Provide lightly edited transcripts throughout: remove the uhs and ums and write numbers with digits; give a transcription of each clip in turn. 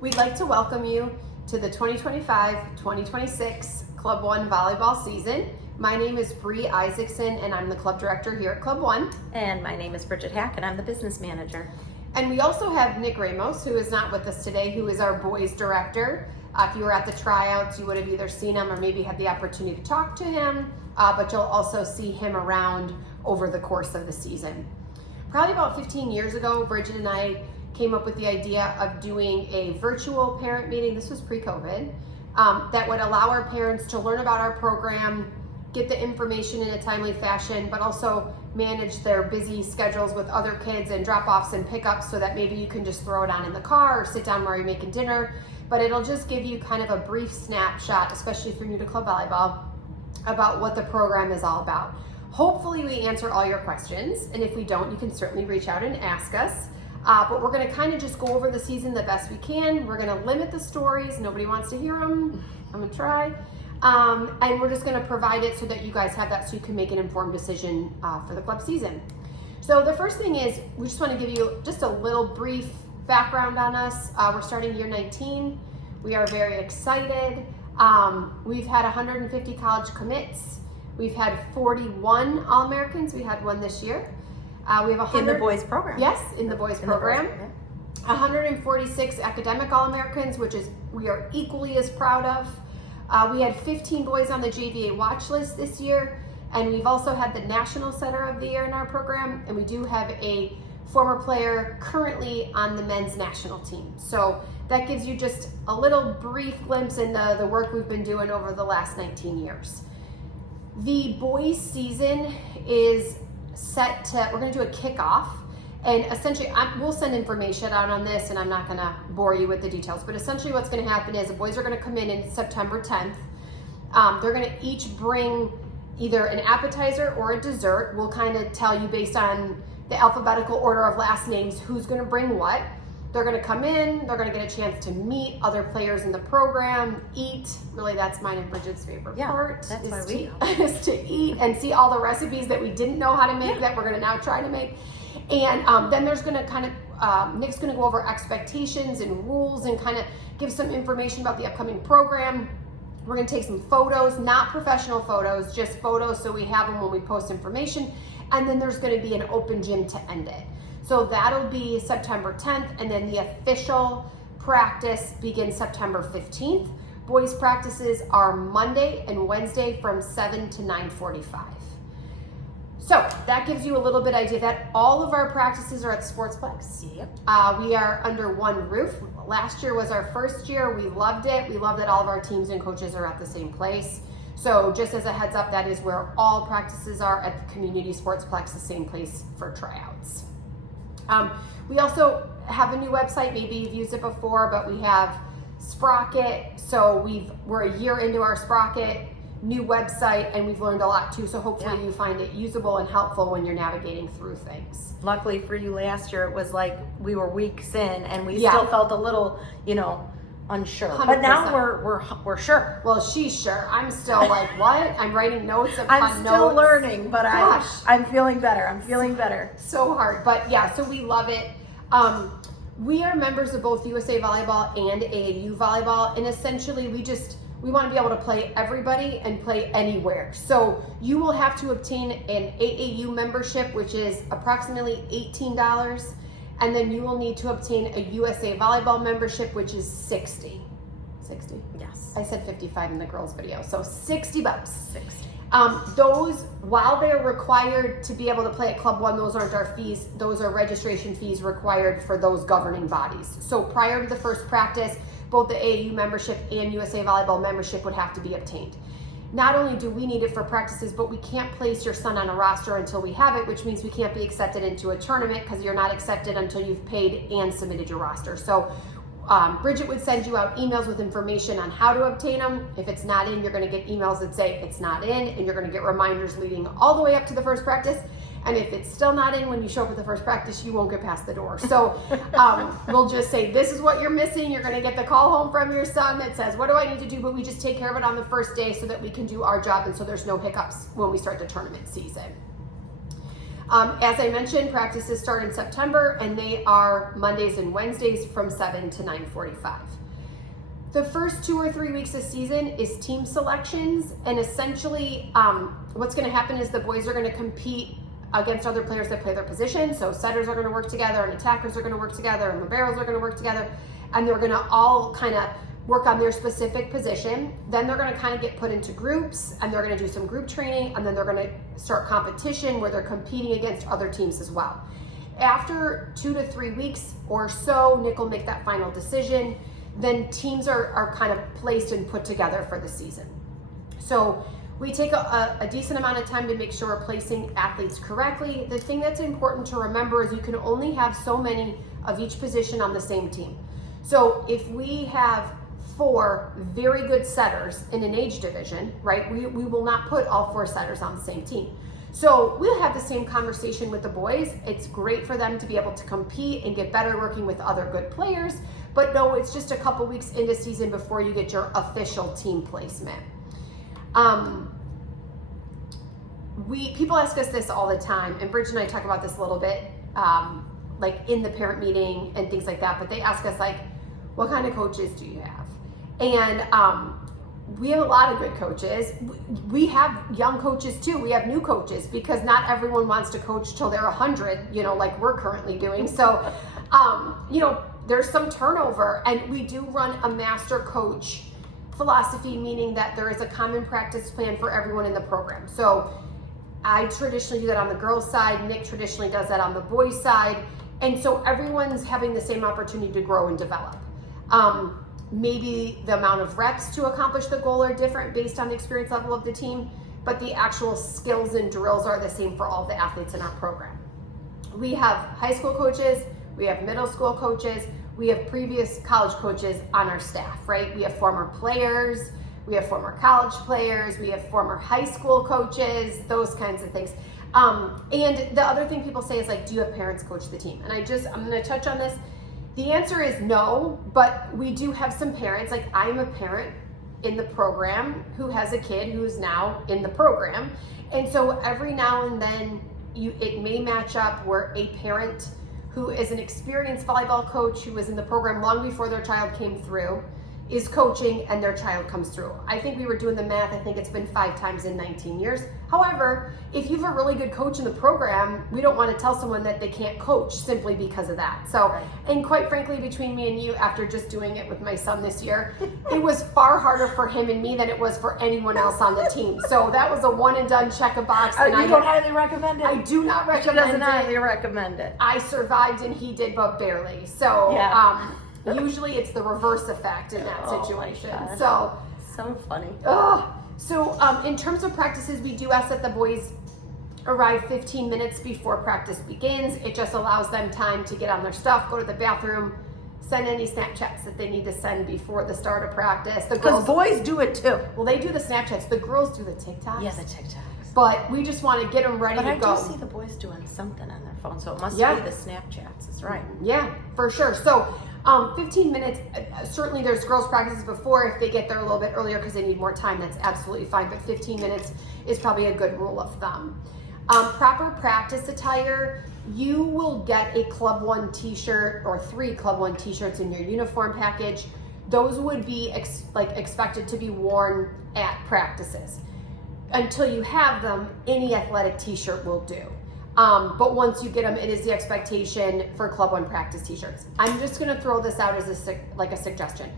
We'd like to welcome you to the 2025-2026 Club One volleyball season. My name is Bree Isaacson and I'm the club director here at Club One. And my name is Bridget Hack and I'm the business manager. And we also have Nick Ramos, who is not with us today, who is our boys director. If you were at the tryouts, you would have either seen him or maybe had the opportunity to talk to him, but you'll also see him around over the course of the season. Probably about 15 years ago, Bridget and I came up with the idea of doing a virtual parent meeting. This was pre-COVID, that would allow our parents to learn about our program, get the information in a timely fashion, but also manage their busy schedules with other kids and drop-offs and pickups so that maybe you can just throw it on in the car or sit down while you're making dinner. But it'll just give you kind of a brief snapshot, especially if you're new to club volleyball, about what the program is all about. Hopefully we answer all your questions, and if we don't, you can certainly reach out and ask us. But we're gonna kind of just go over the season the best we can. We're gonna limit the stories. Nobody wants to hear them. I'm gonna try. And we're just gonna provide it so that you guys have that so you can make an informed decision for the club season. So the first thing is, we just wanna give you just a little brief background on us. We're starting year 19. We are very excited. We've had 150 college commits. We've had 41 All-Americans. We had one this year. We have 100, in the boys program. Yes, in the boys program. 146 academic All-Americans, which is we are equally as proud of. We had 15 boys on the JVA watch list this year, and we've also had the National Center of the Year in our program, and we do have a former player currently on the men's national team. So that gives you just a little brief glimpse into the work we've been doing over the last 19 years. The boys season is set to, we're gonna do a kickoff, and essentially we'll send information out on this, and I'm not gonna bore you with the details, but essentially what's gonna happen is the boys are gonna come in September 10th. They're gonna each bring either an appetizer or a dessert. We'll kind of tell you based on the alphabetical order of last names who's gonna bring what. They're gonna come in, they're gonna get a chance to meet other players in the program, eat. Really, that's mine and Bridget's favorite part, that's is, why we know. is to eat and see all the recipes that we didn't know how to make that we're gonna now try to make. And then there's gonna kind of, Nick's gonna go over expectations and rules and kind of give some information about the upcoming program. We're gonna take some photos, not professional photos, just photos so we have them when we post information. And then there's gonna be an open gym to end it. So that'll be September 10th, and then the official practice begins September 15th. Boys practices are Monday and Wednesday from 7 to 9:45. So that gives you a little bit idea that all of our practices are at the Sportsplex. Yep. We are under one roof. Last year was our first year. We loved it. We love that all of our teams and coaches are at the same place. So just as a heads up, that is where all practices are at the Community Sportsplex, the same place for tryouts. We also have a new website. Maybe you've used it before, but we have Sprocket. So we're a year into our Sprocket new website, and we've learned a lot too. So hopefully you find it usable and helpful when you're navigating through things. Luckily for you, last year it was like we were weeks in and we still felt a little, unsure. 100%. But now we're sure. Well, she's sure. I'm still like, what? I'm writing notes upon I'm still notes. learning, but I'm feeling better. I'm feeling better. So hard, but yeah, so we love it. We are members of both USA Volleyball and AAU Volleyball, and essentially we want to be able to play everybody and play anywhere. So you will have to obtain an AAU membership, which is approximately $18, and then you will need to obtain a USA Volleyball membership, which is $60. Yes. I said 55 in the girls video, so $60. 60. Those, while they're required to be able to play at Club One, those aren't our fees. Those are registration fees required for those governing bodies. So prior to the first practice, both the AAU membership and USA Volleyball membership would have to be obtained. Not only do we need it for practices, but we can't place your son on a roster until we have it, which means we can't be accepted into a tournament because you're not accepted until you've paid and submitted your roster. So Bridget would send you out emails with information on how to obtain them. If it's not in, you're going to get emails that say it's not in, and you're going to get reminders leading all the way up to the first practice. And if it's still not in when you show up at the first practice, you won't get past the door. So we'll just say, this is what you're missing. You're going to get the call home from your son that says, what do I need to do? But we just take care of it on the first day so that we can do our job and so there's no hiccups when we start the tournament season. As I mentioned, practices start in September, and they are Mondays and Wednesdays from 7 to 9:45. The first 2 or 3 weeks of season is team selections, and essentially what's going to happen is the boys are going to compete against other players that play their position. So setters are going to work together, and attackers are going to work together, and liberos are going to work together, and they're going to all kind of work on their specific position. Then they're going to kind of get put into groups, and they're going to do some group training, and then they're going to start competition where they're competing against other teams as well. After 2 to 3 weeks or so, Nick will make that final decision. Then teams are kind of placed and put together for the season. So we take a decent amount of time to make sure we're placing athletes correctly. The thing that's important to remember is you can only have so many of each position on the same team. So if we have 4 very good setters in an age division, right, we will not put all 4 setters on the same team. So we'll have the same conversation with the boys. It's great for them to be able to compete and get better working with other good players, but no, it's just a couple weeks into season before you get your official team placement. People ask us this all the time, and Bridget and I talk about this a little bit, like in the parent meeting and things like that, but they ask us like, what kind of coaches do you have? And we have a lot of good coaches. We have young coaches too. We have new coaches because not everyone wants to coach till they're 100, like we're currently doing. So, there's some turnover, and we do run a master coach philosophy, meaning that there is a common practice plan for everyone in the program. So I traditionally do that on the girls' side. Nick traditionally does that on the boys' side. And so everyone's having the same opportunity to grow and develop. Maybe the amount of reps to accomplish the goal are different based on the experience level of the team, but the actual skills and drills are the same for all the athletes in our program. We have high school coaches, we have middle school coaches, we have previous college coaches on our staff, right? We have former players, we have former college players, we have former high school coaches, those kinds of things. And the other thing people say is like, do you have parents coach the team? And I'm gonna touch on this. The answer is no, but we do have some parents. Like I'm a parent in the program who has a kid who is now in the program. And so every now and then it may match up where a parent who is an experienced volleyball coach who was in the program long before their child came through is coaching and their child comes through. I think we were doing the math. I think it's been 5 times in 19 years. However, if you have a really good coach in the program, we don't want to tell someone that they can't coach simply because of that. So, and quite frankly, between me and you, after just doing it with my son this year, it was far harder for him and me than it was for anyone else on the team. So that was a one and done, check a box. And you don't highly recommend it? I do not recommend it. She doesn't highly recommend it. I survived and he did, but barely. So, yeah. Usually it's the reverse effect in that situation. So funny. So in terms of practices, we do ask that the boys arrive 15 minutes before practice begins. It just allows them time to get on their stuff, go to the bathroom, send any Snapchats that they need to send before the start of practice. The girls, because boys do it too. Well, they do the Snapchats. The girls do the TikToks. Yeah, the TikToks. But we just want to get them ready to go. But I do see the boys doing something on their phone, so it must be the Snapchats. That's right. Yeah, for sure. So 15 minutes, certainly there's girls practices before if they get there a little bit earlier because they need more time, that's absolutely fine, but 15 minutes is probably a good rule of thumb. Proper practice attire, you will get a Club One t-shirt or 3 Club One t-shirts in your uniform package. Those would be expected to be worn at practices. Until you have them, any athletic t-shirt will do. But once you get them, it is the expectation for Club One practice t-shirts. I'm just gonna throw this out as a suggestion.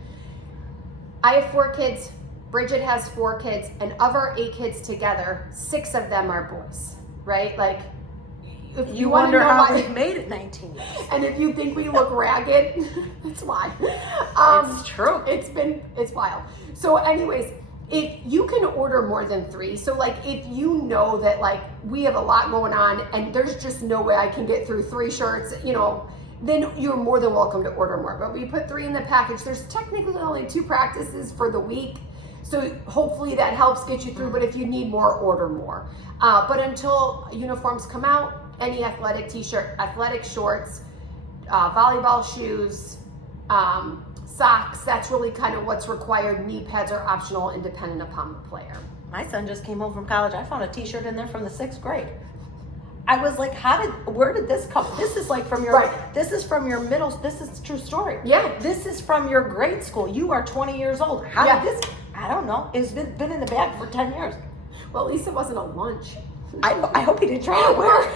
I have 4 kids, Bridget has 4 kids, and of our 8 kids together, 6 of them are boys, right? Like, if you wonder know how why, we've made it 19 years. And if you think we look ragged, that's why. It's true. It's wild. So anyways, if you can order more than 3, so like if you know that like we have a lot going on and there's just no way I can get through 3 shirts, then you're more than welcome to order more. But we put 3 in the package. There's technically only 2 practices for the week. So hopefully that helps get you through, but if you need more, order more. But until uniforms come out, any athletic t-shirt, athletic shorts, volleyball shoes, socks, that's really kind of what's required. Knee pads are optional and dependent upon the player. My son just came home from college. I found a t-shirt in there from the 6th grade. I was like, where did this come? This is like from your, Right. this is from your middle, this is a true story. Yeah. This is from your grade school. You are 20 years old. How Yeah. did this, I don't know. It's been in the bag for 10 years. Well, at least it wasn't a lunch. I hope he didn't try to wear it.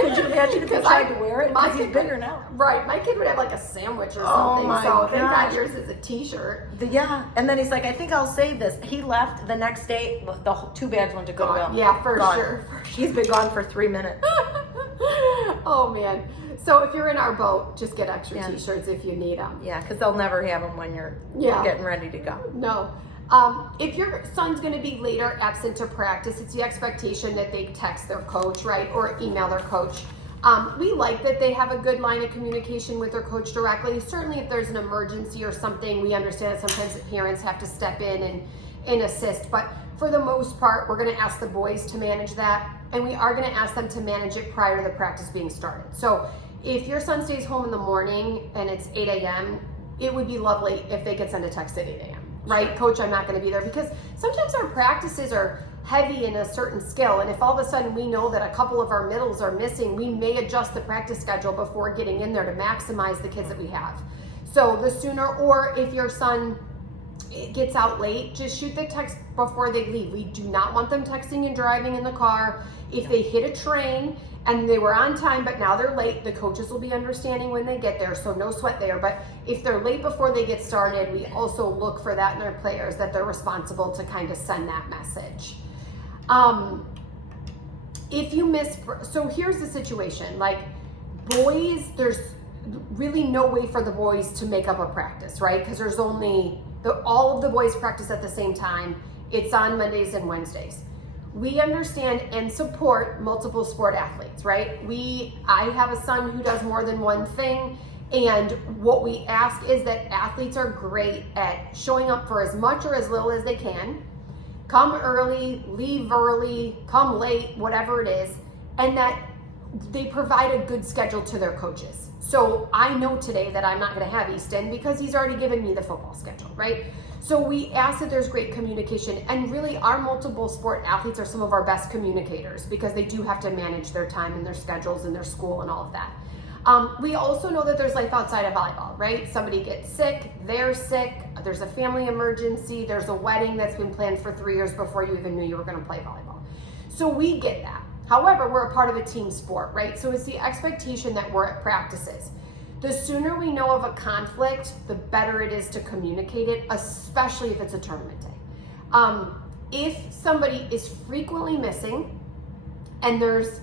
Could you imagine if he tried to wear it? My Because he's kid bigger would- now. Right. My kid would have like a sandwich or Oh something. my So thank gosh. God yours is a t-shirt. Yeah, and then he's like, I think I'll save this. He left the next day. The whole 2 bags went to Goodwill. Yeah, for Gone. sure. He's been gone for 3 minutes. Oh man. So if you're in our boat, just get extra Yeah. t-shirts if you need them. Yeah, because they'll never have them when you're Yeah. getting ready to go. No. If your son's going to be later absent to practice, it's the expectation that they text their coach, right, or email their coach. We like that they have a good line of communication with their coach directly. Certainly, if there's an emergency or something, we understand that sometimes the parents have to step in and assist. But for the most part, we're going to ask the boys to manage that, and we are going to ask them to manage it prior to the practice being started. So if your son stays home in the morning and it's 8 a.m., it would be lovely if they could send a text at 8 a.m. Right, coach, I'm not going to be there, because sometimes our practices are heavy in a certain skill, and if all of a sudden we know that a couple of our middles are missing, we may adjust the practice schedule before getting in there to maximize the kids that we have. So the sooner, or if your son gets out late, just shoot the text before they leave. We do not want them texting and driving in the car. If they hit a train and they were on time but now they're late, the coaches will be understanding when they get there, so no sweat there. But if they're late before they get started, we also look for that in our players, that they're responsible to kind of send that message. If you miss, so here's the situation, like boys, there's really no way for the boys to make up a practice, right? Because there's only, all of the boys practice at the same time. It's on Mondays and Wednesdays. We understand and support multiple sport athletes, right? I have a son who does more than one thing, and what we ask is that athletes are great at showing up for as much or as little as they can, come early, leave early, come late, whatever it is, and that they provide a good schedule to their coaches. So I know today that I'm not going to have Easton because he's already given me the football schedule, right? So we ask that there's great communication, and really our multiple sport athletes are some of our best communicators because they do have to manage their time and their schedules and their school and all of that. We also know that there's life outside of volleyball, right? Somebody gets sick, they're sick, there's a family emergency, there's a wedding that's been planned for 3 years before you even knew you were going to play volleyball. So we get that. However, we're a part of a team sport, right? So it's the expectation that we're at practices. The sooner we know of a conflict, the better it is to communicate it, especially if it's a tournament day. If somebody is frequently missing and there's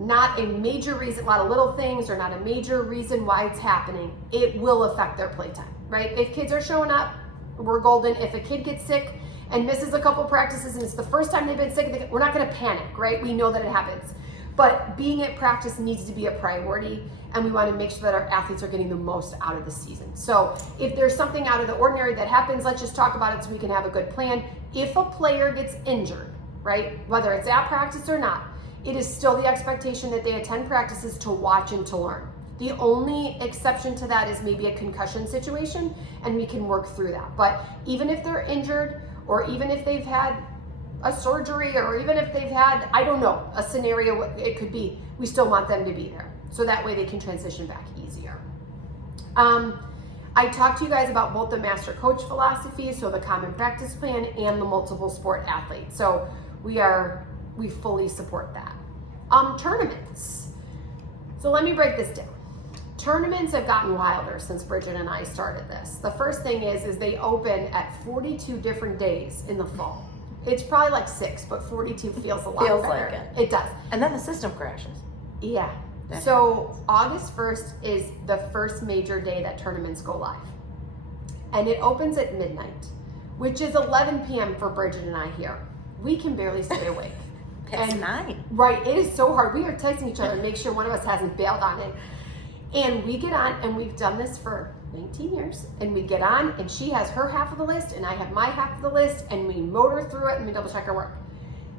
not a major reason, a lot of little things, or not a major reason why it's happening, it will affect their playtime, right? If kids are showing up, we're golden. If a kid gets sick and misses a couple practices and it's the first time they've been sick, we're not going to panic, right? We know that it happens. But being at practice needs to be a priority, and we want to make sure that our athletes are getting the most out of the season. So if there's something out of the ordinary that happens, let's just talk about it so we can have a good plan. If a player gets injured, right, whether it's at practice or not, it is still the expectation that they attend practices to watch and to learn. The only exception to that is maybe a concussion situation, and we can work through that. But even if they're injured, or even if they've had a surgery, or even if they've had, I don't know, a scenario it could be, we still want them to be there. So that way they can transition back easier. I talked to you guys about both the master coach philosophy, so the common practice plan, and the multiple sport athlete. So we fully support that. Tournaments. So let me break this down. Tournaments have gotten wilder since Bridget and I started this. The first thing is they open at 42 different days in the fall. It's probably like 6, but 42 feels a lot Feels better. like it. It does. And then the system crashes. Yeah. So August 1st is the first major day that tournaments go live. And it opens at midnight, which is 11 p.m. for Bridget and I here. We can barely stay awake. It's 9. Right, it is so hard. We are texting each other to make sure one of us hasn't bailed on it. And we get on, and we've done this for 19 years, and we get on, and she has her half of the list, and I have my half of the list, and we motor through it, and we double check our work.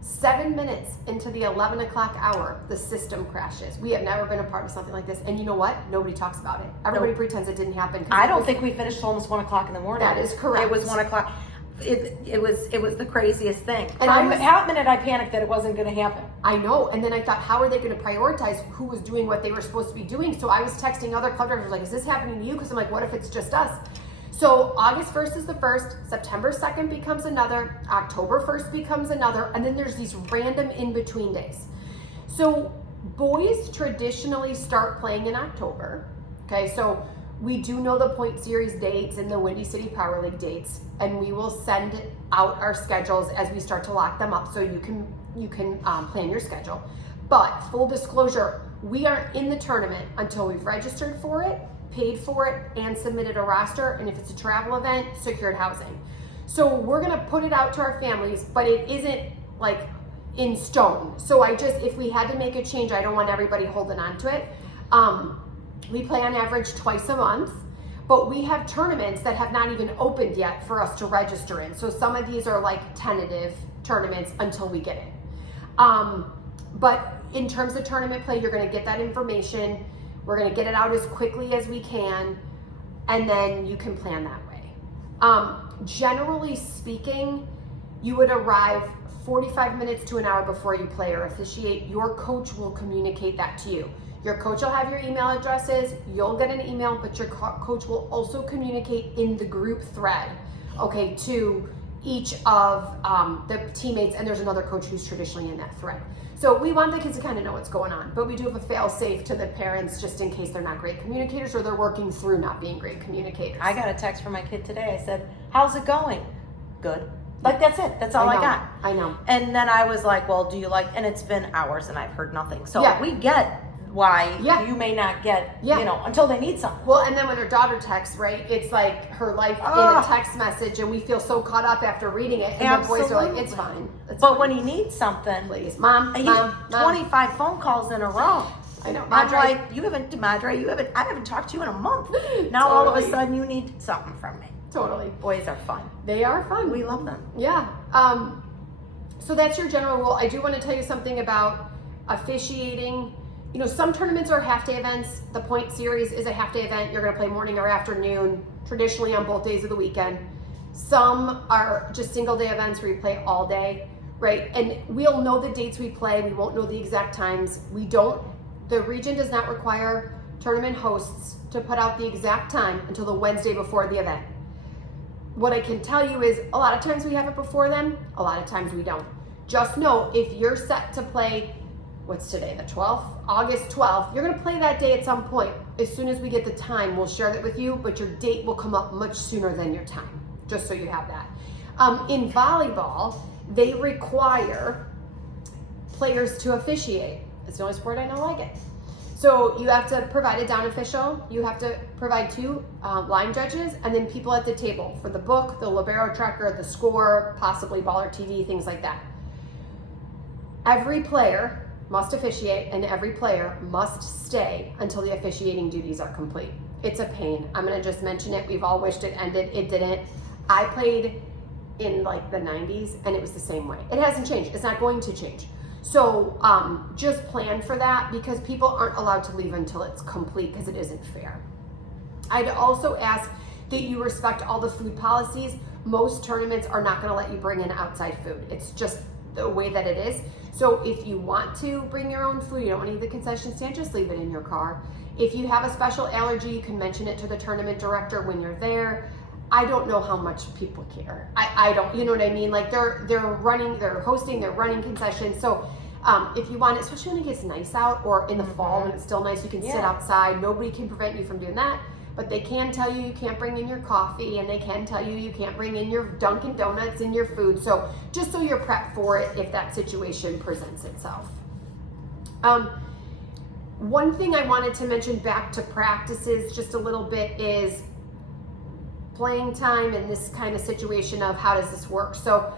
7 minutes into the 11 o'clock hour, the system crashes. We have never been a part of something like this, and you know what? Nobody talks about it. Everybody pretends it didn't happen. I don't think we finished till almost 1 o'clock in the morning. That is correct. It was 1 o'clock. it was the craziest thing. And For a hot minute, I panicked that it wasn't going to happen. I know. And then I thought, how are they going to prioritize who was doing what they were supposed to be doing? So I was texting other club directors like, is this happening to you? Because I'm like, what if it's just us? So August 1st is the first, September 2nd becomes another, October 1st becomes another, and then there's these random in-between days. So boys traditionally start playing in October. Okay, so we do know the point series dates and the Windy City Power League dates, and we will send out our schedules as we start to lock them up so you can plan your schedule. But full disclosure, we aren't in the tournament until we've registered for it, paid for it, and submitted a roster, and if it's a travel event, secured housing. So we're gonna put it out to our families, but it isn't like in stone. So if we had to make a change, I don't want everybody holding on to it. We play on average twice a month, but we have tournaments that have not even opened yet for us to register in. So some of these are like tentative tournaments until we get it. But in terms of tournament play, you're gonna get that information. We're gonna get it out as quickly as we can, and then you can plan that way. Generally speaking, you would arrive 45 minutes to an hour before you play or officiate. Your coach will communicate that to you. Your coach will have your email addresses, you'll get an email, but your coach will also communicate in the group thread, okay, to each of the teammates, and there's another coach who's traditionally in that thread. So we want the kids to kind of know what's going on, but we do have a fail safe to the parents just in case they're not great communicators or they're working through not being great communicators. I got a text from my kid today. I said, how's it going? Good. Like, that's it. That's all I got. I know. And then I was like, well, do you like, and it's been hours and I've heard nothing. So Yeah. we get why Yeah. you may not get, Yeah. until they need something. Well, and then when her daughter texts, right, it's like her life in a text message, and we feel so caught up after reading it, and the boys are like, it's fine. It's But fine. when he needs something, Please, mom, 25 phone calls in a row. I know. I'm Madre, like, I haven't talked to you in a month. Now all of a Totally. sudden you need something from me. totally. Boys are fun. They are fun. We love them. Yeah. So that's your general rule. I do want to tell you something about officiating. You know, some tournaments are half-day events. The point series is a half-day event. You're going to play morning or afternoon, traditionally on both days of the weekend. Some are just single-day events where you play all day, right? And we'll know the dates we play. We won't know the exact times. The region does not require tournament hosts to put out the exact time until the Wednesday before the event. What I can tell you is a lot of times we have it before then, a lot of times we don't. Just know if you're set to play, what's today, the 12th? August 12th, you're gonna play that day at some point. As soon as we get the time, we'll share that with you, but your date will come up much sooner than your time, just so you have that. In volleyball, they require players to officiate. It's the only sport I know like it. So you have to provide a down official, you have to provide 2 line judges, and then people at the table for the book, the libero tracker, the score, possibly baller TV, things like that. Every player must officiate, and every player must stay until the officiating duties are complete. It's a pain. I'm gonna just mention it. We've all wished it ended. It didn't. I played in like the 90s, and it was the same way. It hasn't changed. It's not going to change. So just plan for that, because people aren't allowed to leave until it's complete, because it isn't fair. I'd also ask that you respect all the food policies. Most tournaments are not gonna let you bring in outside food. It's just the way that it is. So if you want to bring your own food, you don't need the concession stand, just leave it in your car. If you have a special allergy, you can mention it to the tournament director when you're there. I don't know how much people care. I don't, you know what I mean? Like they're hosting, they're running concessions. So if you want, especially when it gets nice out, or in the fall when it's still nice, you can sit outside. Nobody can prevent you from doing that. But they can tell you can't bring in your coffee, and they can tell you can't bring in your Dunkin' Donuts and your food. So just so you're prepped for it if that situation presents itself. One thing I wanted to mention back to practices just a little bit is playing time and this kind of situation of how does this work. So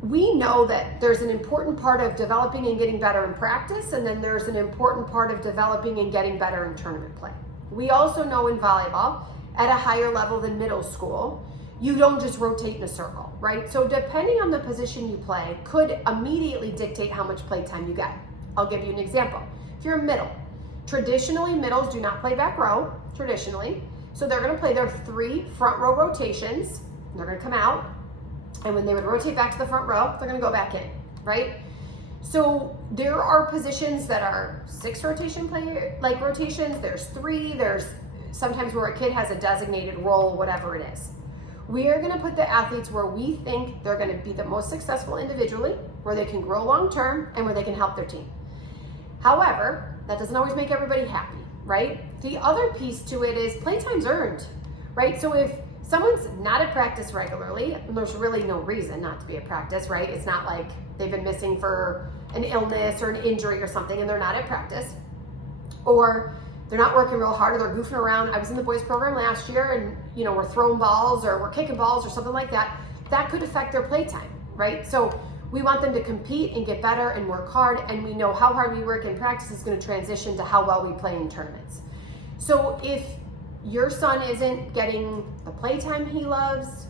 we know that there's an important part of developing and getting better in practice, and then there's an important part of developing and getting better in tournament play. We also know in volleyball, at a higher level than middle school, you don't just rotate in a circle, right? So depending on the position you play could immediately dictate how much play time you get. I'll give you an example. If you're a middle, traditionally middles do not play back row, traditionally. So they're gonna play their 3 front row rotations. They're gonna come out, And when they would rotate back to the front row, they're going to go back in, right? So there are positions that are 6 rotation player, like rotations. There's 3. There's sometimes where a kid has a designated role, whatever it is. We are going to put the athletes where we think they're going to be the most successful individually, where they can grow long term, and where they can help their team. However, that doesn't always make everybody happy, right? The other piece to it is playtime's earned, right? So if someone's not at practice regularly, and there's really no reason not to be at practice, right? It's not like they've been missing for an illness or an injury or something and they're not at practice, or they're not working real hard, or they're goofing around. I was in the boys program last year and, you know, we're throwing balls or we're kicking balls or something like that. That could affect their playtime, right? So we want them to compete and get better and work hard, and we know how hard we work in practice is going to transition to how well we play in tournaments. So if your son isn't getting the playtime he loves,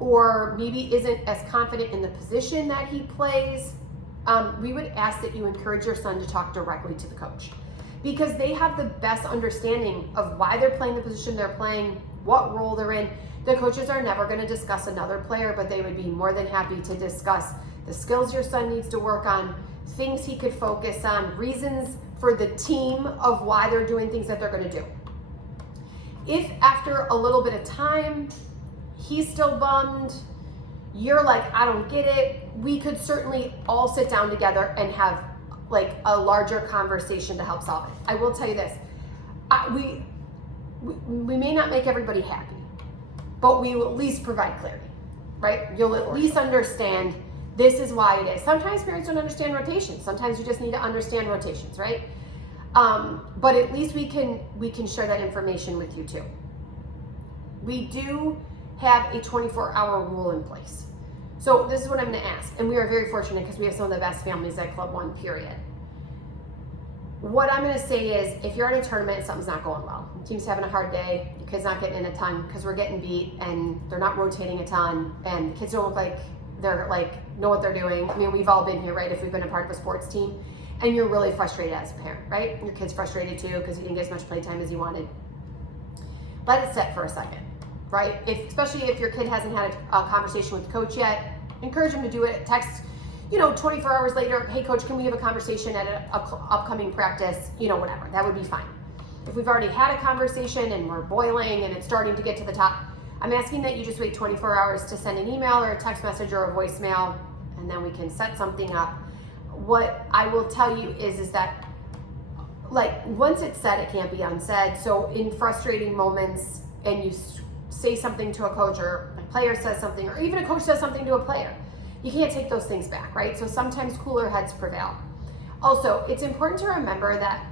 or maybe isn't as confident in the position that he plays, we would ask that you encourage your son to talk directly to the coach, because they have the best understanding of why they're playing the position they're playing, what role they're in. The coaches are never going to discuss another player, but they would be more than happy to discuss the skills your son needs to work on, things he could focus on, reasons for the team of why they're doing things that they're going to do. If after a little bit of time, he's still bummed, you're like, I don't get it, we could certainly all sit down together and have like a larger conversation to help solve it. I will tell you this, we may not make everybody happy, but we will at least provide clarity, right? You'll at least understand this is why it is. Sometimes parents don't understand rotations. Sometimes you just need to understand rotations, right? But at least we can share that information with you too. We do have a 24-hour rule in place. So this is what I'm going to ask, and we are very fortunate because we have some of the best families at Club One, period. What I'm going to say is, if you're at a tournament and something's not going well, the team's having a hard day, your kid's not getting in a ton because we're getting beat and they're not rotating a ton, and the kids don't look like they're like know what they're doing. I mean, we've all been here, right? If we've been a part of a sports team, and you're really frustrated as a parent, right? Your kid's frustrated too because you didn't get as much playtime as you wanted. Let it set for a second, right? Especially if your kid hasn't had a conversation with the coach yet, encourage them to do it. Text, 24 hours later, hey coach, can we have a conversation at an upcoming practice? Whatever, that would be fine. If we've already had a conversation and we're boiling and it's starting to get to the top, I'm asking that you just wait 24 hours to send an email or a text message or a voicemail, and then we can set something up. What I will tell you is that, like, once it's said, it can't be unsaid. So in frustrating moments, and you say something to a coach, or a player says something, or even a coach says something to a player, you can't take those things back, right? So sometimes cooler heads prevail. Also, it's important to remember that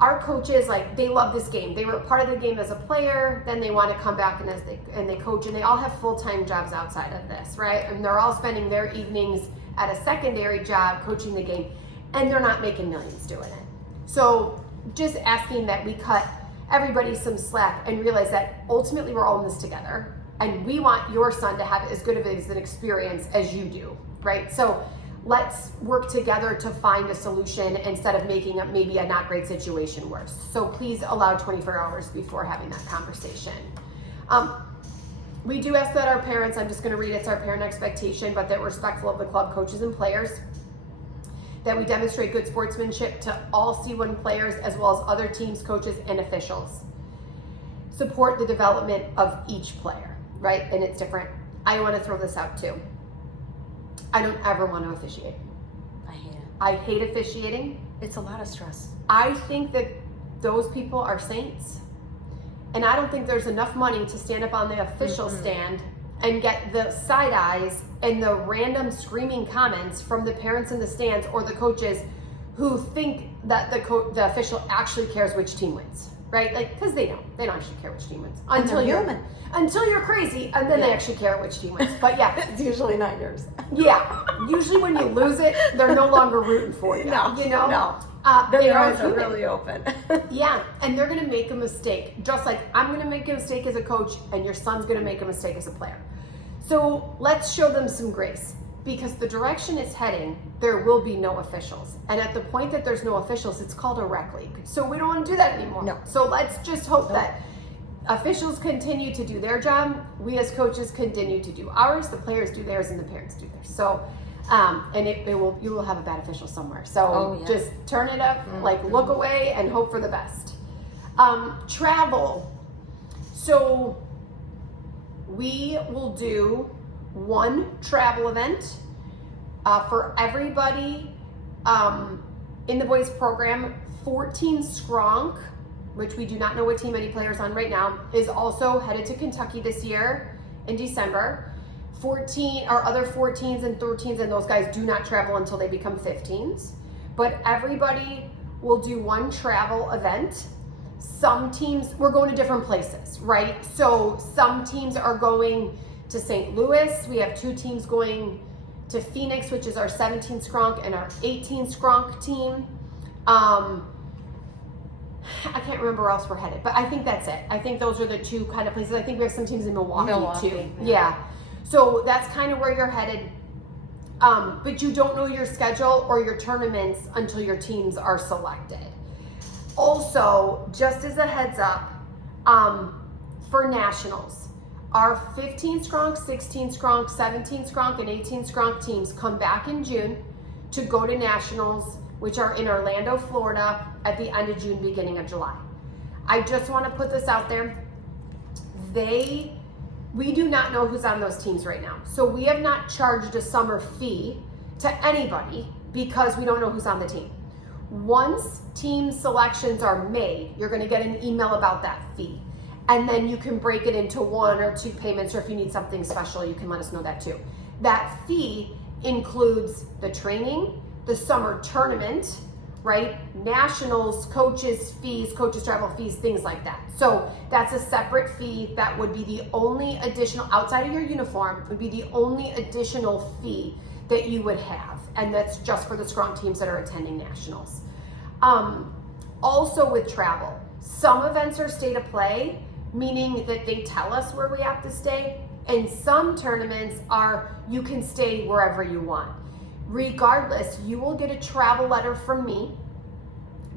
our coaches, like, they love this game. They were part of the game as a player, then they want to come back and they coach, and they all have full-time jobs outside of this, right? And they're all spending their evenings at a secondary job coaching the game, and they're not making millions doing it. So just asking that we cut everybody some slack and realize that ultimately we're all in this together, and we want your son to have as good of an experience as you do, right? So let's work together to find a solution instead of making up maybe a not great situation worse. So please allow 24 hours before having that conversation. We do ask that our parents, I'm just going to read it's our parent expectation, but that we're respectful of the club coaches and players, that we demonstrate good sportsmanship to all C1 players as well as other teams, coaches, and officials. Support the development of each player, right? And it's different. I want to throw this out too. I don't ever want to officiate. I hate it. I hate officiating. It's a lot of stress. I think that those people are saints. And I don't think there's enough money to stand up on the official stand and get the side eyes and the random screaming comments from the parents in the stands or the coaches who think that the official actually cares which team wins, right? Like, because they don't actually care which team wins until you're crazy, and then they actually care which team wins. But yeah, It's usually not yours. yeah. Usually when you lose it, they're no longer rooting for you. No. They Their are eyes are human. really open. Yeah, and they're gonna make a mistake, just like I'm gonna make a mistake as a coach, and your son's gonna make a mistake as a player. So let's show them some grace, because the direction it's heading, there will be no officials. And at the point that there's no officials, it's called a rec league. So we don't want to do that anymore. No. So let's just hope that officials continue to do their job. We as coaches continue to do ours. The players do theirs, and the parents do theirs. So, and you will have a bad official somewhere. So just turn it up, like look away, and hope for the best. Travel. So we will do one travel event for everybody in the boys program. 14 Skronk, which we do not know what team any players on right now, is also headed to Kentucky this year in December. 14, our other 14s and 13s, and those guys do not travel until they become 15s. But everybody will do one travel event. Some teams, we're going to different places, right? So some teams are going to St. Louis. We have 2 teams going to Phoenix, which is our 17 Skronk and our 18 Skronk team. I can't remember where else we're headed, but I think that's it. I think those are the 2 kind of places. I think we have some teams in Milwaukee too. Yeah. So that's kind of where you're headed. But you don't know your schedule or your tournaments until your teams are selected. Also, just as a heads up, for nationals, our 15 Skronk, 16 Skronk, 17 Skronk, and 18 Skronk teams come back in June to go to nationals, which are in Orlando, Florida, at the end of June, beginning of July. I just want to put this out there. We do not know who's on those teams right now. So we have not charged a summer fee to anybody because we don't know who's on the team. Once team selections are made, you're going to get an email about that fee. And then you can break it into 1 or 2 payments, or if you need something special, you can let us know that too. That fee includes the training, the summer tournament, right? Nationals, coaches fees, coaches travel fees, things like that. So that's a separate fee. That would be the only additional, outside of your uniform, would be the only additional fee that you would have. And that's just for the Skronk teams that are attending nationals. Also with travel, some events are stay to play, meaning that they tell us where we have to stay. And some tournaments are, you can stay wherever you want. Regardless, you will get a travel letter from me.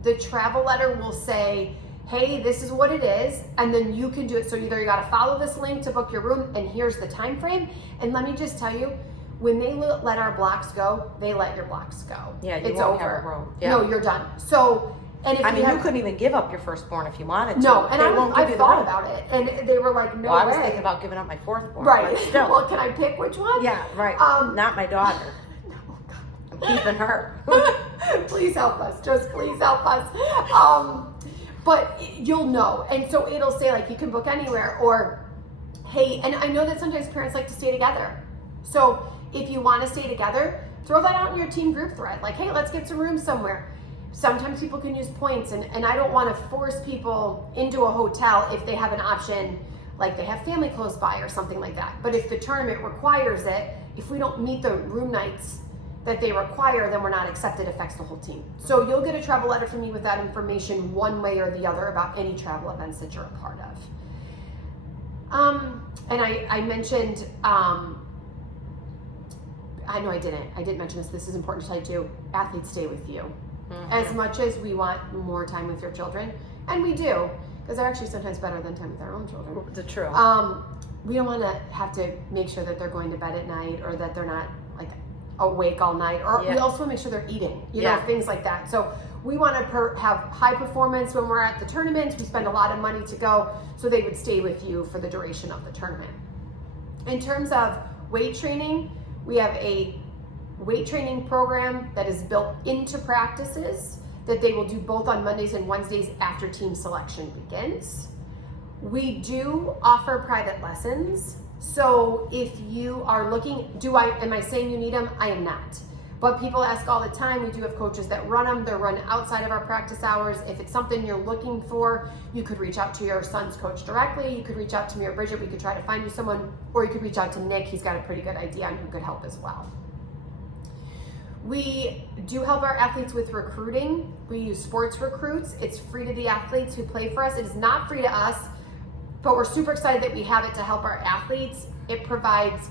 The travel letter will say, hey, this is what it is, and then you can do it. So either you got to follow this link to book your room, and here's the time frame. And let me just tell you, when they let our blocks go, they let your blocks go. Yeah, it's over. Have a room. Yeah. No, you're done. So, and if you couldn't even give up your firstborn if you wanted to. No, and I thought about it, and they were like, no way. I was thinking about giving up my 4th born. Right. Well, can I pick which one? Yeah, right. Not my daughter. I'm keeping her. Please help us. Just please help us. But you'll know. And so it'll say like you can book anywhere, or hey, and I know that sometimes parents like to stay together. So if you want to stay together, throw that out in your team group thread. Like, hey, let's get some rooms somewhere. Sometimes people can use points, and I don't want to force people into a hotel if they have an option, like they have family close by or something like that. But if the tournament requires it, if we don't meet the room nights that they require, then we're not accepted. It affects the whole team. So you'll get a travel letter from me with that information one way or the other about any travel events that you're a part of. And I mentioned, I know I didn't mention this. This is important to tell you too. Athletes stay with you. Mm-hmm. As much as we want more time with your children, and we do, because they're actually sometimes better than time with our own children. The true. We don't want to have to make sure that they're going to bed at night, or that they're not like awake all night, or we also want to make sure they're eating, you know, things like that. So we want to have high performance when we're at the tournament. We spend a lot of money to go, so they would stay with you for the duration of the tournament. In terms of weight training, we have a weight training program that is built into practices that they will do both on Mondays and Wednesdays after team selection begins. We do offer private lessons. So if you are looking, am I saying you need them? I am not. But people ask all the time. We do have coaches that run them. They're run outside of our practice hours. If it's something you're looking for, you could reach out to your son's coach directly. You could reach out to me or Bridget. We could try to find you someone, or you could reach out to Nick. He's got a pretty good idea on who could help as well. We do help our athletes with recruiting. We use Sports Recruits. It's free to the athletes who play for us. It is not free to us, but we're super excited that we have it to help our athletes. It provides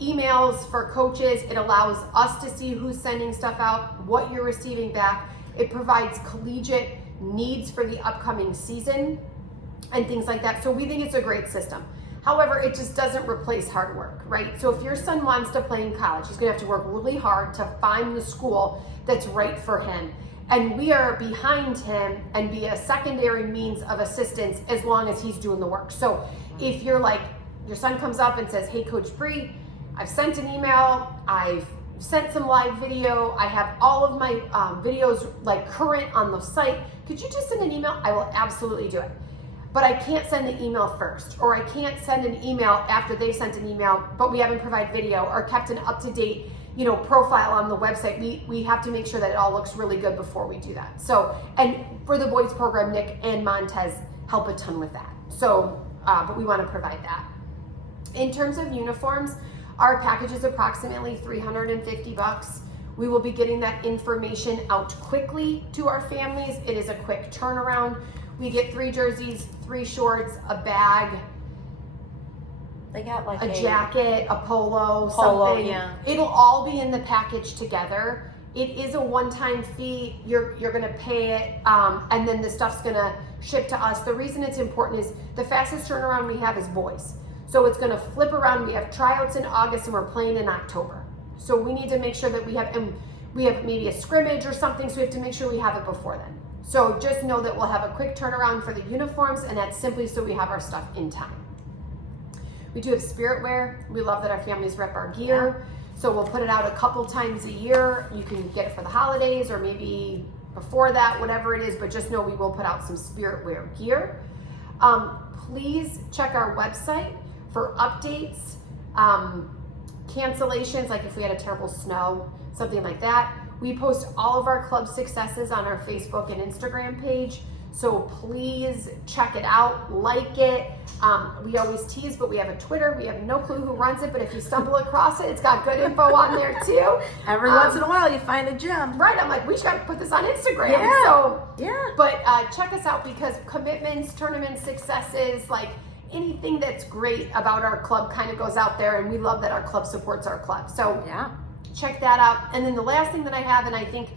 emails for coaches. It allows us to see who's sending stuff out, what you're receiving back. It provides collegiate needs for the upcoming season. and things like that. So we think it's a great system. However, it just doesn't replace hard work, right? So if your son wants to play in college, he's gonna have to work really hard to find the school that's right for him. And we are behind him and be a secondary means of assistance as long as he's doing the work. So if you're like, your son comes up and says, hey, Coach Bree, I've sent an email, I've sent some live video, I have all of my videos like current on the site, could you just send an email? I will absolutely do it. But I can't send the email first, or I can't send an email after they've sent an email, but we haven't provided video or kept an up-to-date, profile on the website. We have to make sure that it all looks really good before we do that. So, and for the boys program, Nick and Montez help a ton with that. So, but we want to provide that. In terms of uniforms, our package is approximately $350. We will be getting that information out quickly to our families. It is a quick turnaround. We get 3 jerseys, 3 shorts, a bag. They got like a jacket, a polo, something. Yeah. It'll all be in the package together. It is a one-time fee. You're gonna pay it, and then the stuff's gonna ship to us. The reason it's important is the fastest turnaround we have is boys. So it's gonna flip around. We have tryouts in August and we're playing in October. So we need to make sure that we have maybe a scrimmage or something, so we have to make sure we have it before then. So just know that we'll have a quick turnaround for the uniforms, and that's simply so we have our stuff in time. We do have spirit wear. We love that our families rep our gear. So we'll put it out a couple times a year. You can get it for the holidays or maybe before that, whatever it is, but just know we will put out some spirit wear gear. Please check our website for updates, cancellations, like if we had a terrible snow, something like that. We post all of our club successes on our Facebook and Instagram page. So please check it out, like it. We always tease, but we have a Twitter. We have no clue who runs it, but if you stumble across it, it's got good info on there too. Every once in a while you find a gem. Right, I'm like, we should gotta put this on Instagram. Yeah. So, yeah. But check us out, because commitments, tournament successes, like anything that's great about our club kind of goes out there, and we love that our club supports our club. So yeah, check that out. And then the last thing that I have, and I think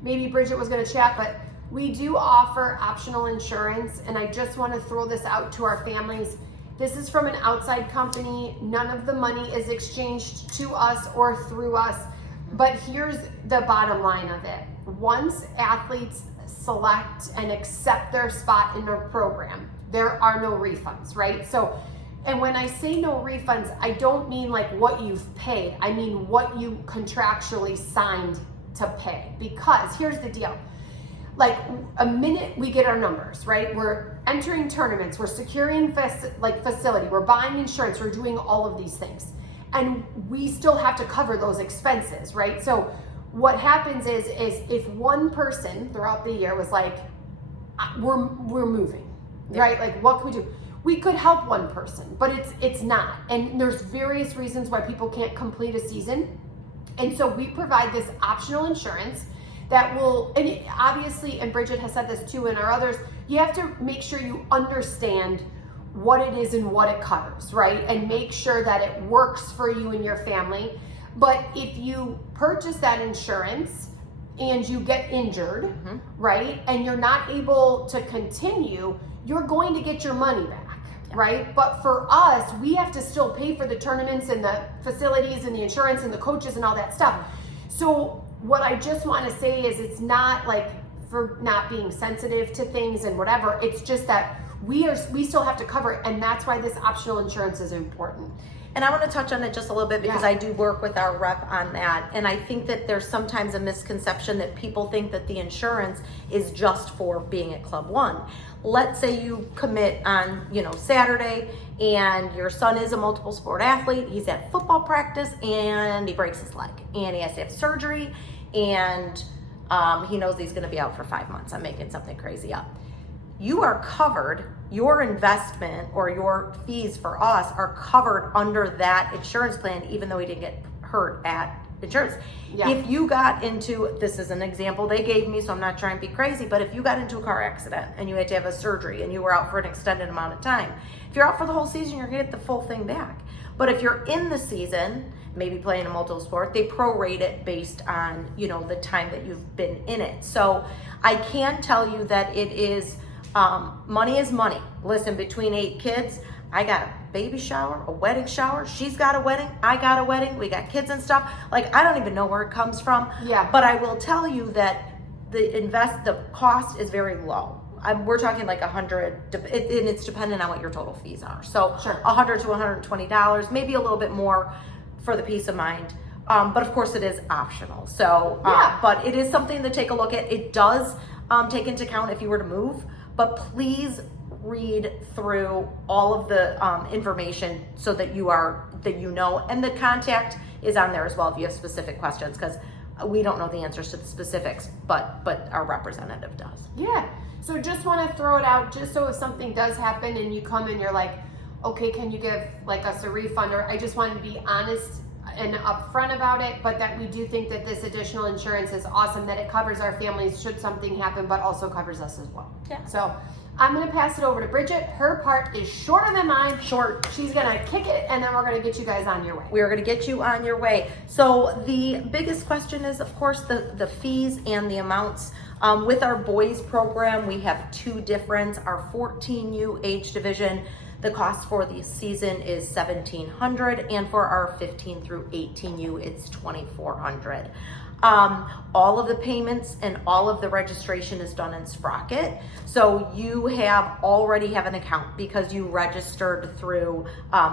maybe Bridget was gonna chat, but we do offer optional insurance, and I just want to throw this out to our families. This is from an outside company. None of the money is exchanged to us or through us, but here's the bottom line of it. Once athletes select and accept their spot in their program, there are no refunds, right? So, and when I say no refunds, I don't mean like what you've paid. I mean what you contractually signed to pay, because here's the deal. Like a minute we get our numbers, right? We're entering tournaments, we're securing facility, we're buying insurance, we're doing all of these things. And we still have to cover those expenses, right? So what happens is if one person throughout the year was like, we're moving, right? Like what can we do? We could help one person, but it's not. And there's various reasons why people can't complete a season. And so we provide this optional insurance that will, and obviously, and Bridget has said this too, and our others, you have to make sure you understand what it is and what it covers, right? And make sure that it works for you and your family. But if you purchase that insurance and you get injured, right, and you're not able to continue, you're going to get your money back, right? But for us, we have to still pay for the tournaments and the facilities and the insurance and the coaches and all that stuff. So what I just want to say is, it's not like for not being sensitive to things and whatever. It's just that we still have to cover it, and that's why this optional insurance is important. And I want to touch on it just a little bit, because I do work with our rep on that. And I think that there's sometimes a misconception that people think that the insurance is just for being at Club One. Let's say you commit on, Saturday, and your son is a multiple sport athlete. He's at football practice and he breaks his leg and he has to have surgery, and he knows he's going to be out for 5 months. I'm making something crazy up. You are covered. Your investment or your fees for us are covered under that insurance plan, even though he didn't get hurt at insurance. Yeah. If you got into, this is an example they gave me, so I'm not trying to be crazy, but if you got into a car accident and you had to have a surgery and you were out for an extended amount of time, if you're out for the whole season, you're gonna get the full thing back. But if you're in the season, maybe playing a multiple sport, they prorate it based on, the time that you've been in it. So I can tell you that it is Money is money. Listen, between 8 kids, I got a baby shower, a wedding shower. She's got a wedding. I got a wedding. We got kids and stuff. Like, I don't even know where it comes from. Yeah. But I will tell you that the cost is very low. We're talking like $100, and it's dependent on what your total fees are. So Sure. $100 to $120, maybe a little bit more for the peace of mind. But of course it is optional. So, Yeah. but it is something to take a look at. It does take into account if you were to move, but please read through all of the information so that you know, and the contact is on there as well if you have specific questions, because we don't know the answers to the specifics, but our representative does. Yeah. So just want to throw it out, just so if something does happen and you come and you're like, okay, can you give like us a refund? Or I just want to be honest and upfront about it, but that we do think that this additional insurance is awesome, that it covers our families should something happen, but also covers us as well. Yeah. So I'm going to pass it over to Bridget. Her part is shorter than mine. Short. She's going to kick it, and then we're going to get you guys on your way. We're going to get you on your way. So the biggest question is, of course, the fees and the amounts. With our boys program, we have 2 different. Our 14U age division, the cost for the season is $1,700, and for our 15 through 18U, it's $2,400. All of the payments and all of the registration is done in Sprocket. So you already have an account because you registered through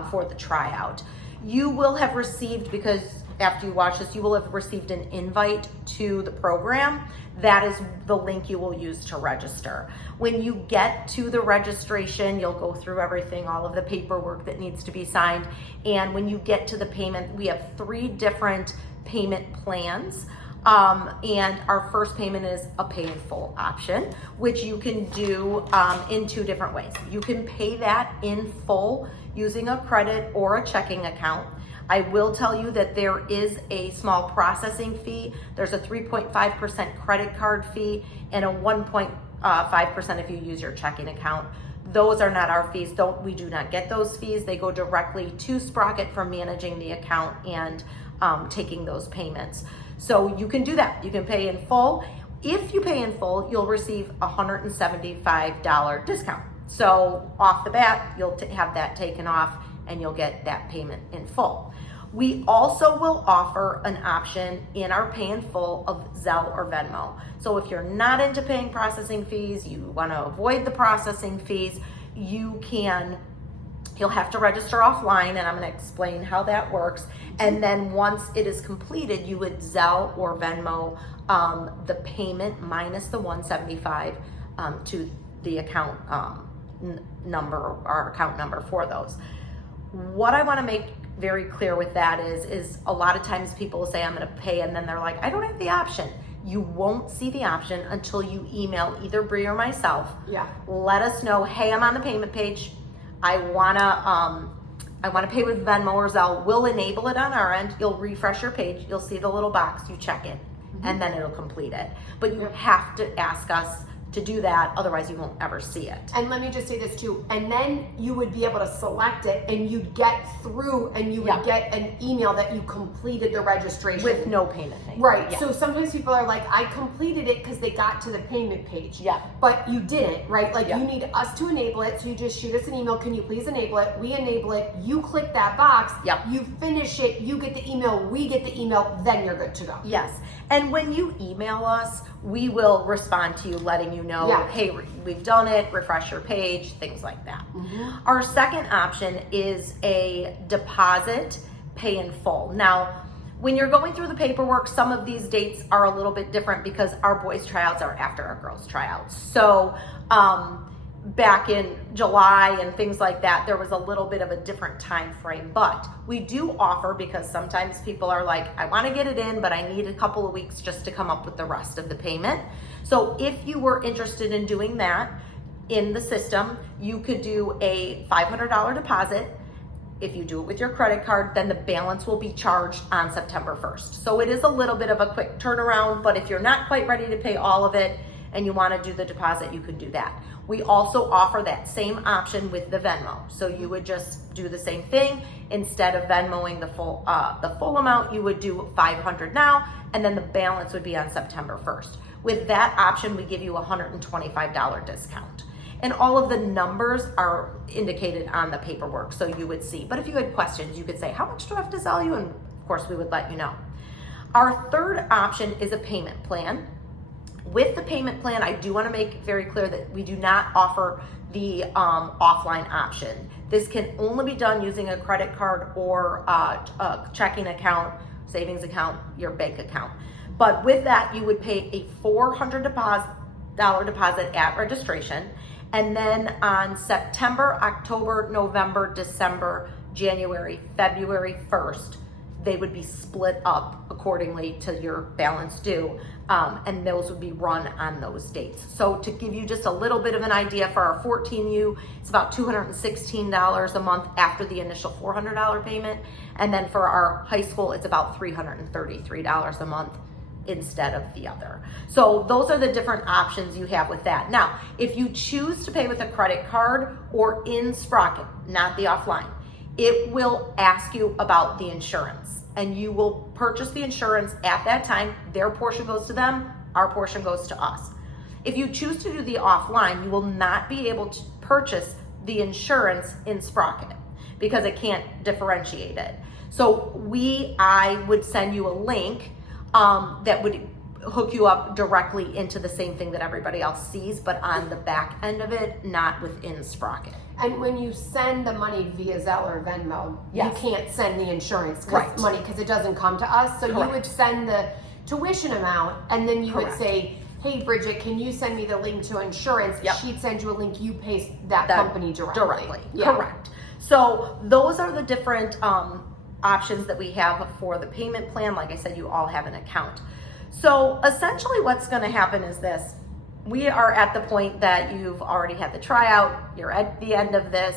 for the tryout. You will have received, because after you watch this, you will have received an invite to the program. That is the link you will use to register. When you get to the registration, you'll go through everything, all of the paperwork that needs to be signed. And when you get to the payment, we have 3 different payment plans. And our first payment is a pay in full option, which you can do in 2 different ways. You can pay that in full using a credit or a checking account. I will tell you that there is a small processing fee. There's a 3.5% credit card fee and a 1.5% if you use your checking account. Those are not our fees. We do not get those fees. They go directly to Sprocket for managing the account and taking those payments. So you can do that. You can pay in full. If you pay in full, you'll receive a $175 discount. So off the bat, you'll have that taken off and you'll get that payment in full. We also will offer an option in our pay in full of Zelle or Venmo. So if you're not into paying processing fees, you want to avoid the processing fees, you'll have to register offline, and I'm going to explain how that works. And then once it is completed, you would Zelle or Venmo the payment minus the $175 to the account number, our account number for those. What I want to make very clear with that is a lot of times people say, I'm going to pay, and then they're like, I don't have the option. You won't see the option until you email either Bree or myself. Yeah. Let us know, hey, I'm on the payment page. I wanna pay with Venmo or Zelle. We'll enable it on our end. You'll refresh your page. You'll see the little box. You check it, and then it'll complete it. But you have to ask us to do that, otherwise you won't ever see it. And let me just say this too, and then you would be able to select it, and you'd get through, and you would get an email that you completed the registration. With no payment fee. Right, Yeah. so sometimes people are like, I completed it because they got to the payment page. Yeah. But you didn't, right? Like, Yeah. you need us to enable it, so you just shoot us an email, can you please enable it? We enable it, you click that box, Yep. you finish it, you get the email, we get the email, then you're good to go. Yes, and when you email us, we will respond to you letting you know, Yeah. hey, we've done it, refresh your page, things like that. Our second option is a deposit pay in full. Now, when you're going through the paperwork, some of these dates are a little bit different because our boys tryouts are after our girls tryouts. So back in July and things like that, there was a little bit of a different time frame, but we do offer, because sometimes people are like, I want to get it in, but I need a couple of weeks just to come up with the rest of the payment. So if you were interested in doing that in the system, you could do a $500 deposit. If you do it with your credit card, then the balance will be charged on September 1st. So it is a little bit of a quick turnaround, but if you're not quite ready to pay all of it and you want to do the deposit, you can do that. We also offer that same option with the Venmo. So you would just do the same thing. Instead of Venmoing the full amount, you would do $500 now, and then the balance would be on September 1st. With that option, we give you a $125 discount. And all of the numbers are indicated on the paperwork, so you would see. But if you had questions, you could say, how much do I have to sell you? And of course, we would let you know. Our third option is a payment plan. With the payment plan, I do want to make very clear that we do not offer the offline option. This can only be done using a credit card or a checking account, savings account, your bank account. But with that, you would pay a $400 deposit at registration. And then on September, October, November, December, January, February 1st, they would be split up accordingly to your balance due, and those would be run on those dates. So to give you just a little bit of an idea, for our 14U, it's about $216 a month after the initial $400 payment, and then for our high school, it's about $333 a month instead of the other. So those are the different options you have with that. Now, if you choose to pay with a credit card or in Sprocket, not the offline, it will ask you about the insurance, and you will purchase the insurance at that time. Their portion goes to them, our portion goes to us. If you choose to do the offline, you will not be able to purchase the insurance in Sprocket because it can't differentiate it. So I would send you a link that would hook you up directly into the same thing that everybody else sees, but on the back end of it, not within Sprocket. And when you send the money via Zelle or Venmo, Yes. you can't send the insurance Right. money because it doesn't come to us. So Correct. you would send the tuition amount, and then you would Correct. say, hey, Bridget, can you send me the link to insurance? Yep. She'd send you a link, you pay that company directly. Yeah. Correct. So those are the different options that we have for the payment plan. Like I said, you all have an account. So essentially what's going to happen is this. We are at the point that you've already had the tryout. You're at the end of this.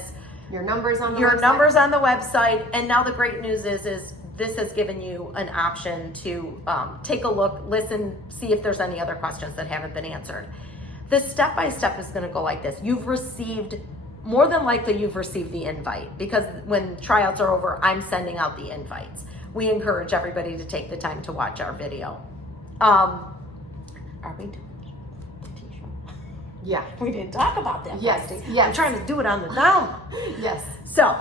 Your numbers on the Your website. numbers on the website. And now the great news is this has given you an option to take a look, listen, see if there's any other questions that haven't been answered. The step-by-step is going to go like this. More than likely you've received the invite, because when tryouts are over, I'm sending out the invites. We encourage everybody to take the time to watch our video. Are we doing the t-shirt? Yeah. We didn't talk about that. Yes, Betsy. yes. I'm trying to do it on the down. Yes. So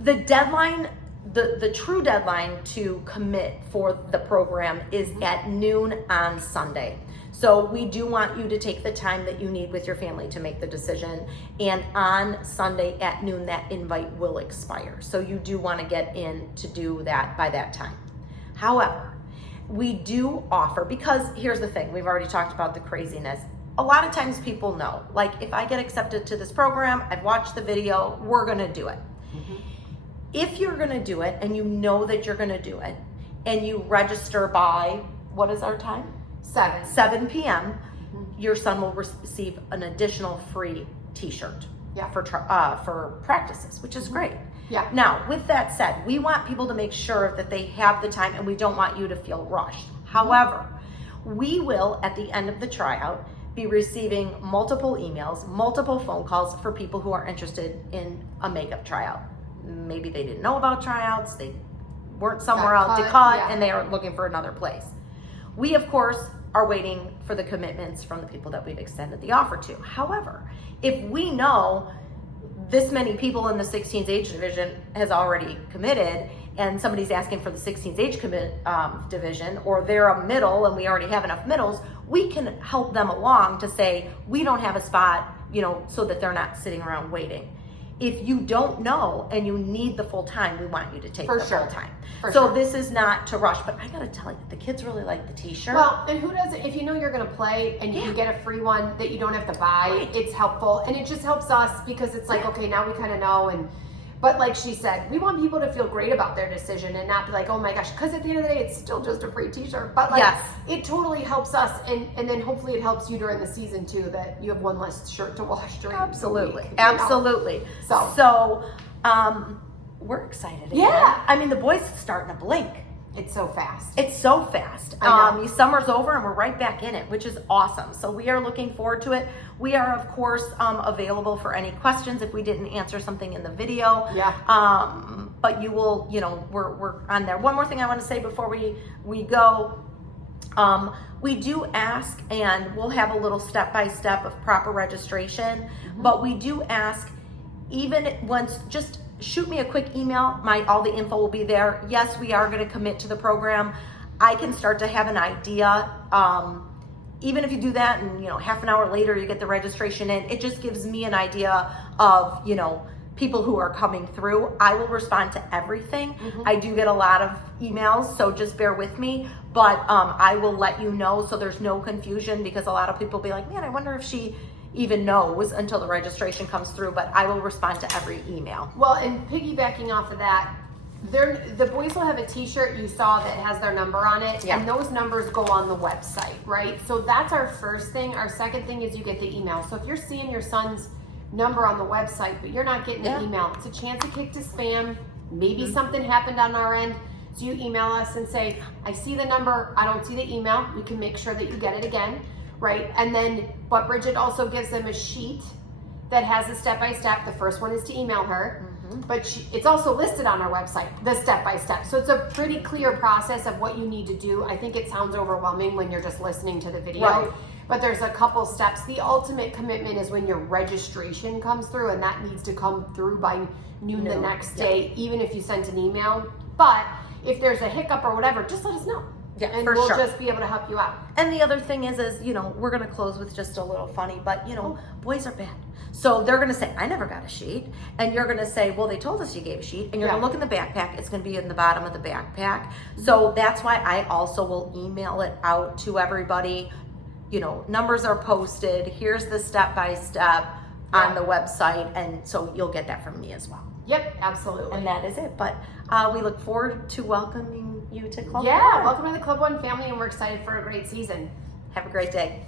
the deadline, the true deadline to commit for the program is at noon on Sunday. So we do want you to take the time that you need with your family to make the decision. And on Sunday at noon, that invite will expire. So you do want to get in to do that by that time. However, we do offer, because here's the thing, we've already talked about the craziness. A lot of times people know, like, if I get accepted to this program, I've watched the video, we're going to do it. Mm-hmm. If you're going to do it and you know that you're going to do it and you register by, what is our time? 7 p.m., your son will receive an additional free t-shirt Yeah. for practices, which is great. Yeah. Now, with that said, we want people to make sure that they have the time, and we don't want you to feel rushed. However, we will, at the end of the tryout, be receiving multiple emails, multiple phone calls for people who are interested in a makeup tryout. Maybe they didn't know about tryouts, they weren't somewhere Got else to cut, cut, yeah. and they are looking for another place. We, of course, are waiting for the commitments from the people that we've extended the offer to. However, if we know this many people in the 16s age division has already committed, and somebody's asking for the 16s age division, or they're a middle and we already have enough middles, we can help them along to say, we don't have a spot, so that they're not sitting around waiting. If you don't know and you need the full time, we want you to take For the sure. full time. For So sure. this is not to rush, but I gotta tell you, the kids really like the t-shirt. Well, and who doesn't? If you know you're going to play and you Yeah. can get a free one that you don't have to buy, Right. it's helpful, and it just helps us because it's like, Yeah. okay, now we kind of know. But like she said, we want people to feel great about their decision and not be like, oh my gosh, because at the end of the day, it's still just a free t-shirt. But like, Yes. it totally helps us, and then hopefully it helps you during the season too, that you have one less shirt to wash during Absolutely, the week, you know? absolutely. So- We're excited. Yeah. Again. I mean, the boys are starting to blink. It's so fast. It's so fast. I know. Summer's over and we're right back in it, which is awesome. So we are looking forward to it. We are, of course, available for any questions if we didn't answer something in the video. Yeah. But you will, we're on there. One more thing I want to say before we go. We do ask, and we'll have a little step-by-step of proper registration, but we do ask, even once, just shoot me a quick email. All the info will be there. Yes, we are going to commit to the program. I can start to have an idea. Even if you do that and, half an hour later you get the registration in, it just gives me an idea of, people who are coming through. I will respond to everything. I do get a lot of emails, so just bear with me, but I will let you know so there's no confusion, because a lot of people be like, man, I wonder if she even knows until the registration comes through, but I will respond to every email. Well, and piggybacking off of that, the boys will have a t-shirt you saw that has their number on it, and those numbers go on the website, right? So that's our first thing. Our second thing is you get the email. So if you're seeing your son's number on the website, but you're not getting the email, it's a chance to kick to spam. Maybe something happened on our end. So you email us and say, I see the number, I don't see the email. We can make sure that you get it again, right? And then, but Bridget also gives them a sheet that has a step-by-step. The first one is to email her, but it's also listed on our website, the step-by-step. So it's a pretty clear process of what you need to do. I think it sounds overwhelming when you're just listening to the video. Right. But there's a couple steps. The ultimate commitment is when your registration comes through, and that needs to come through by noon the next day, even if you sent an email. But if there's a hiccup or whatever, just let us know. Yeah, and for we'll sure. just be able to help you out. And the other thing is we're going to close with just a little funny, but boys are bad. So they're going to say, I never got a sheet. And you're going to say, well, they told us you gave a sheet. And you're going to look in the backpack. It's going to be in the bottom of the backpack. So that's why I also will email it out to everybody. Numbers are posted. Here's the step-by-step on the website. And so you'll get that from me as well. Yep, absolutely. And that is it. But we look forward to welcoming you to Club Yeah, One. welcome to the Club One family, and we're excited for a great season. Have a great day.